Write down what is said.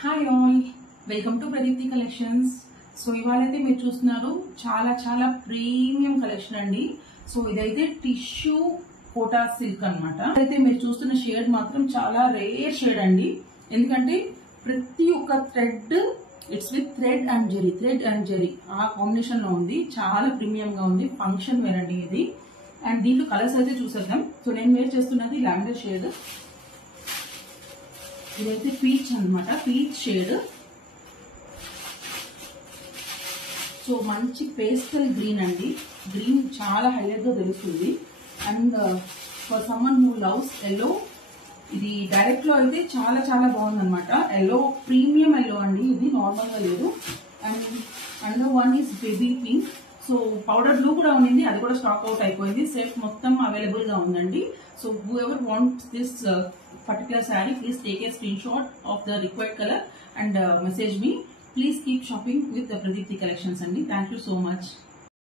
Hi all, welcome to Pradeepthi collections. So ఇవాళైతే మీరు చూస్తున్నారు చాలా ప్రీమియం కలెక్షన్ అండి. సో ఇదైతే టిష్యూ కోటా సిల్క్ అన్నమాట. అయితే మీరు చూస్తున్న షేడ్ మాత్రం చాలా రేర్ షేడ్ అండి. ఎందుకంటే ప్రతి ఒక్క thread it's with thread and Jerry ఆ కాంబినేషన్ లో ఉంది. చాలా ప్రీమియం గా ఉంది. ఫంక్షన్ వేర్ అండి ఇది. అండ్ దీంట్లో కలర్స్ అయితే చూసేద్దాం. సో నేను వేర్ చేస్తున్నది లావెండర్ షేడ్. ఇదైతే పీచ్ అన్నమాట, పీచ్ షేడ్. సో మంచి పేస్టల్ గ్రీన్ అండి. గ్రీన్ చాలా హైలైట్ గా తెలుస్తుంది. And for someone who loves yellow, ఇది డైరెక్ట్ లో అయితే చాలా బాగుంది అనమాట. ఎల్లో ప్రీమియం ఎల్లో అండి, ఇది నార్మల్ గా లేదు. And under one is baby pink. So powder blue కూడా ఉంది, అది కూడా స్టాక్ అవుట్ అయిపోయింది. సెట్ మొత్తం అవైలబుల్ గా ఉందండి. So who ever wants this particular saree, please take a screenshot of the required color and message me. Please keep shopping with the Pradeepti collections, and thank you so much.